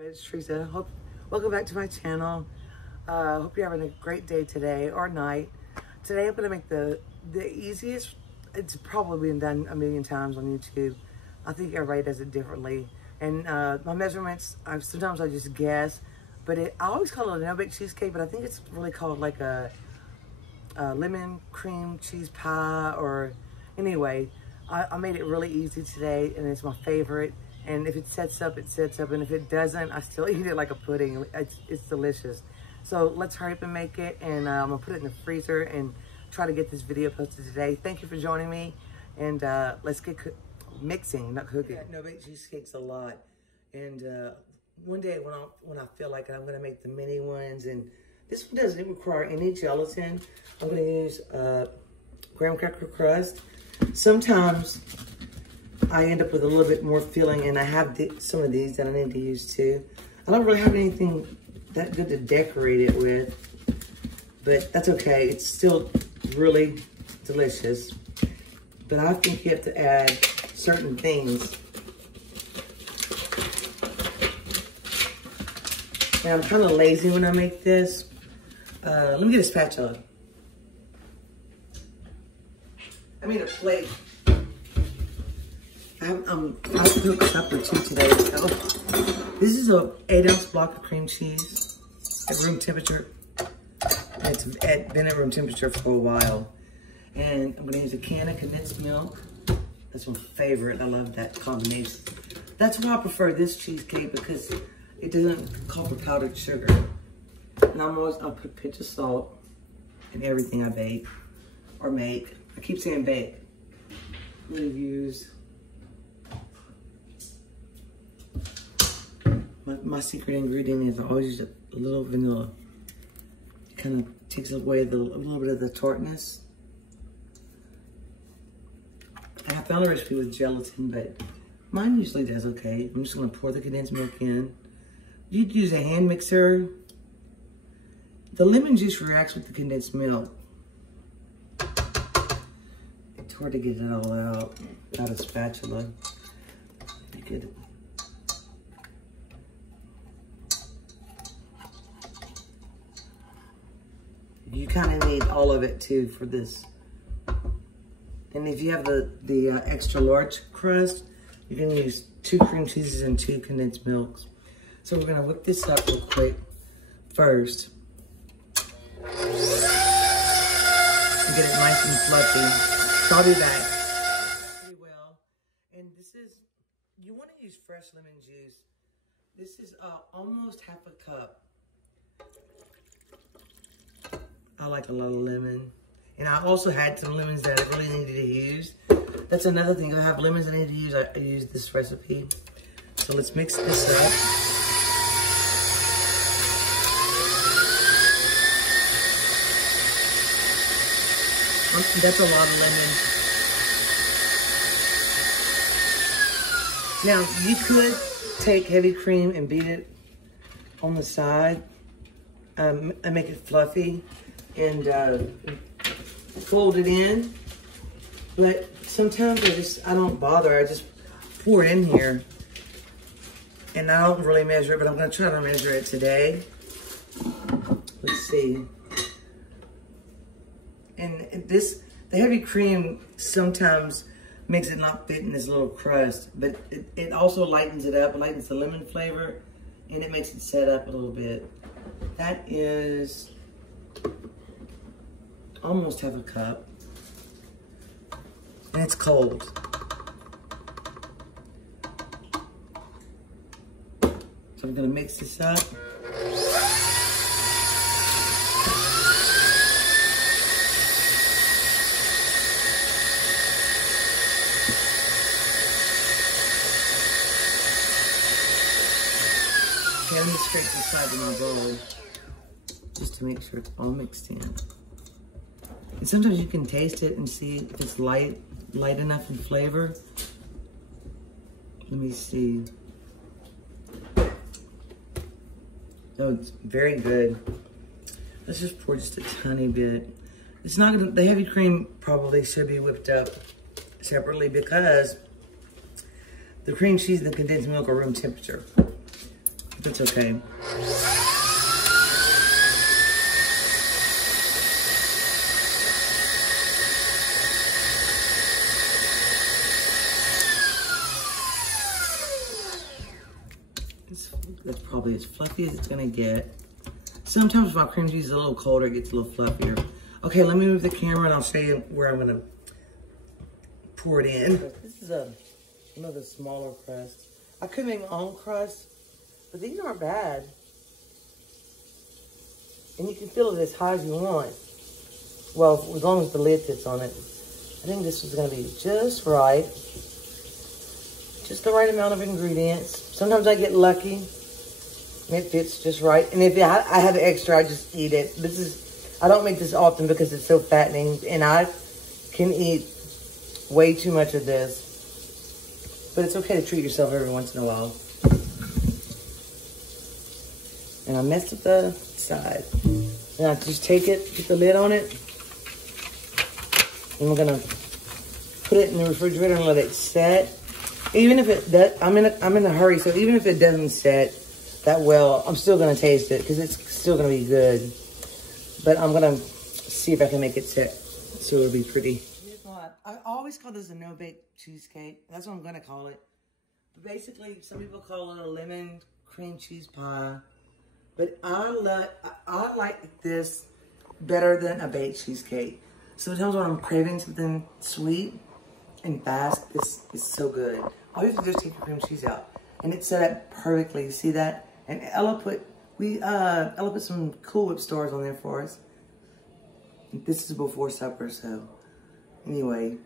It's Tressa. Welcome back to my channel. Hope you're having a great day today or night. Today I'm going to make the easiest. It's probably been done a million times on YouTube. I think everybody does it differently. And my measurements, sometimes I just guess. But I always call it a no-bake cheesecake, but I think it's really called like a lemon cream cheese pie. Or anyway, I made it really easy today, and it's my favorite. And if it sets up, it sets up. And if it doesn't, I still eat it like a pudding. It's delicious. So let's hurry up and make it. And I'm going to put it in the freezer and try to get this video posted today. Thank you for joining me. And let's get mixing, not cooking. I no-bake cheesecakes a lot. And one day when I feel like it, I'm going to make the mini ones. And this one doesn't require any gelatin. I'm going to use graham cracker crust. Sometimes I end up with a little bit more filling, and I have some of these that I need to use too. I don't really have anything that good to decorate it with, but that's okay. It's still really delicious. But I think you have to add certain things. Now I'm kind of lazy when I make this. Let me get a spatula. I mean a plate. I cooked supper too today. So this is a 8-ounce block of cream cheese at room temperature. It's been at room temperature for a while. And I'm gonna use a can of condensed milk. That's my favorite. I love that combination. That's why I prefer this cheesecake, because it doesn't call for powdered sugar. And I'll put a pinch of salt in everything I bake or make. I keep saying bake. I'm gonna use my secret ingredient is I always use a little vanilla. It kind of takes away a little bit of the tartness. I found a recipe with gelatin, but mine usually does okay. I'm just gonna pour the condensed milk in. You'd use a hand mixer. The lemon juice reacts with the condensed milk. It's hard to get it all out without a spatula. You could. You kind of need all of it too for this. And if you have the extra large crust, you can use 2 cream cheeses and 2 condensed milks. So we're gonna whip this up real quick first. And get it nice and fluffy. So I'll be back. Pretty well. And this is, you wanna use fresh lemon juice. This is almost half a cup. I like a lot of lemon. And I also had some lemons that I really needed to use. That's another thing. I have lemons I need to use. I use this recipe. So let's mix this up. That's a lot of lemon. Now, you could take heavy cream and beat it on the side and make it fluffy and fold it in. But sometimes I don't bother. I just pour it in here. And I don't really measure it, but I'm gonna try to measure it today. Let's see. And the heavy cream sometimes makes it not fit in this little crust, but it also lightens it up. It lightens the lemon flavor, and it makes it set up a little bit. That is almost half a cup. And it's cold. So I'm gonna mix this up. Okay, let me scrape the side of my bowl just to make sure it's all mixed in. And sometimes you can taste it and see if it's light enough in flavor. Let me see. Oh, it's very good. Let's just pour just a tiny bit. It's not gonna, the heavy cream probably should be whipped up separately because the cream cheese and the condensed milk are room temperature. That's okay. That's probably as fluffy as it's gonna get. Sometimes my cream cheese is a little colder, it gets a little fluffier. Okay, let me move the camera and I'll show you where I'm gonna pour it in. This is another smaller crust. I could make my own crust, but these aren't bad. And you can fill it as high as you want. Well, as long as the lid fits on it. I think this is gonna be just right. Just the right amount of ingredients. Sometimes I get lucky and it fits just right. And if I have extra, I just eat it. I don't make this often because it's so fattening and I can eat way too much of this. But it's okay to treat yourself every once in a while. And I messed up the side. And I just take it, put the lid on it. And we're gonna put it in the refrigerator and let it set. Even if it does, I'm in a hurry, so even if it doesn't set that well, I'm still gonna taste it because it's still gonna be good. But I'm gonna see if I can make it set so it'll be pretty. I always call this a no-bake cheesecake. That's what I'm gonna call it. But basically, some people call it a lemon cream cheese pie. But I like this better than a baked cheesecake. Sometimes when I'm craving something sweet and fast, this is so good. All you have to do is take your cream cheese out. And it's set up perfectly. You see that? And Ella put some Cool Whip stars on there for us. This is before supper, so anyway,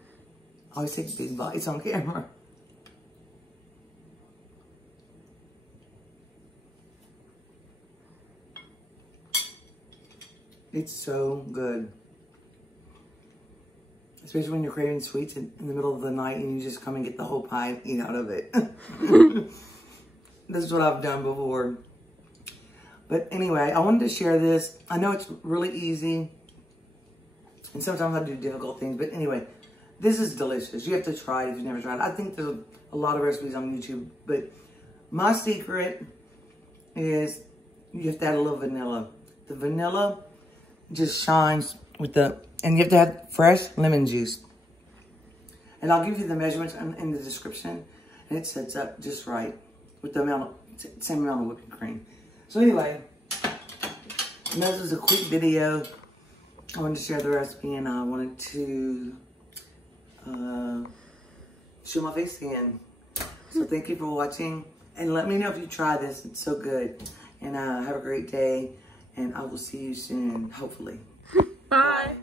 I always take big bites on camera. It's so good. Especially when you're craving sweets in the middle of the night and you just come and get the whole pie and eat out of it. This is what I've done before. But anyway, I wanted to share this. I know it's really easy. And sometimes I do difficult things. But anyway, this is delicious. You have to try it if you've never tried it. I think there's a lot of recipes on YouTube. But my secret is you have to add a little vanilla. The vanilla just shines with and you have to have fresh lemon juice. And I'll give you the measurements in the description. And it sets up just right with the same amount of whipping cream. So anyway, this was a quick video. I wanted to share the recipe and I wanted to show my face again. So thank you for watching. And let me know if you try this. It's so good. And have a great day. And I will see you soon, hopefully. Bye. Bye.